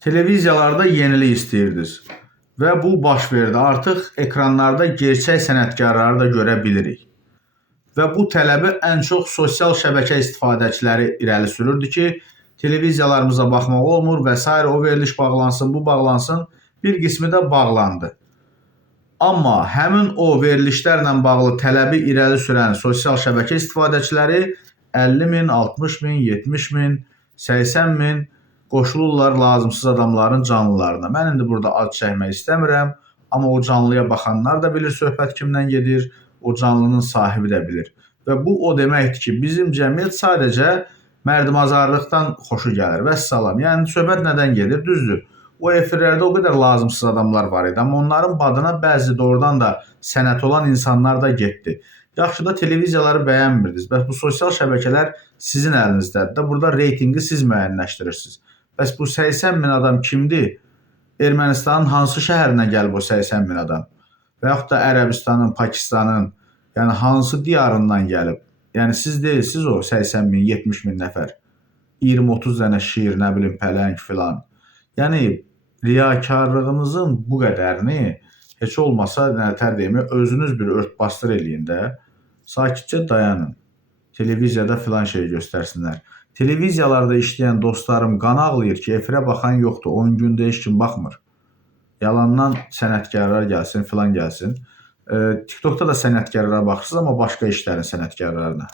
Televiziyalarda yenilik istəyirdiniz və bu baş verdi. Artıq ekranlarda gerçək sənətkarları da görə bilirik. Və bu tələbi ən çox sosial şəbəkə istifadəçiləri irəli sürürdü ki, televiziyalarımıza baxmaq olmur və s. o veriliş bağlansın, bu bağlansın. Bir qismi də bağlandı. Amma həmin o verilişlərlə bağlı tələbi irəli sürən sosial şəbəkə istifadəçiləri 50 min, 60 min, 70 min, 80 min qoşulurlar lazımsız adamların canlılarına. Mən indi burada ad çəkmək istəmirəm, amma o canlıya baxanlar da bilir söhbət kimdən gedir, o canlının sahibi də bilir. Və bu o deməkdir ki, bizim cəmiyyət sadəcə mərdimazarlıqdan xoşu gəlir. Vəssalam. Yəni söhbət nədən gedir? Düzdür. O efirlərdə o qədər lazımsız adamlar var idi, amma onların badına bəzi doğrudan da sənət olan insanlar da getdi. Yaxşı da televiziyaları bəyənmirdiniz. Bəs bu sosial şəbəkələr sizin əlinizdədir də. Burada reytinqi siz müəyyənləşdirirsiniz. Bəs bu 80 min adam kimdir? Ermənistanın hansı şəhərindən gəlib o 80 min adam? Və yaxud da Ərəbistanın, Pakistanın, yəni hansı diyarından gəlib? Yəni siz deyilsiniz o 80 min, 70 min nəfər. 20-30 dənə şiir, nə bilim, pələng filan. Yəni riyakarlığınızın bu qədərini heç olmasa nətər deyim, özünüz bir örtbasdır eləyin də. Sakitcə dayanın. Televiziyada filan şey göstərsinlər. Televiziyalarda işləyən dostlarım qan ağlayır ki, efirə baxan yoxdur. 10 gündə heç kim baxmır. Yalandan sənətkarlar gəlsin, filan gəlsin. TikTokda da sənətkarlara baxırsınız, amma başqa işlərin sənətkarlarına.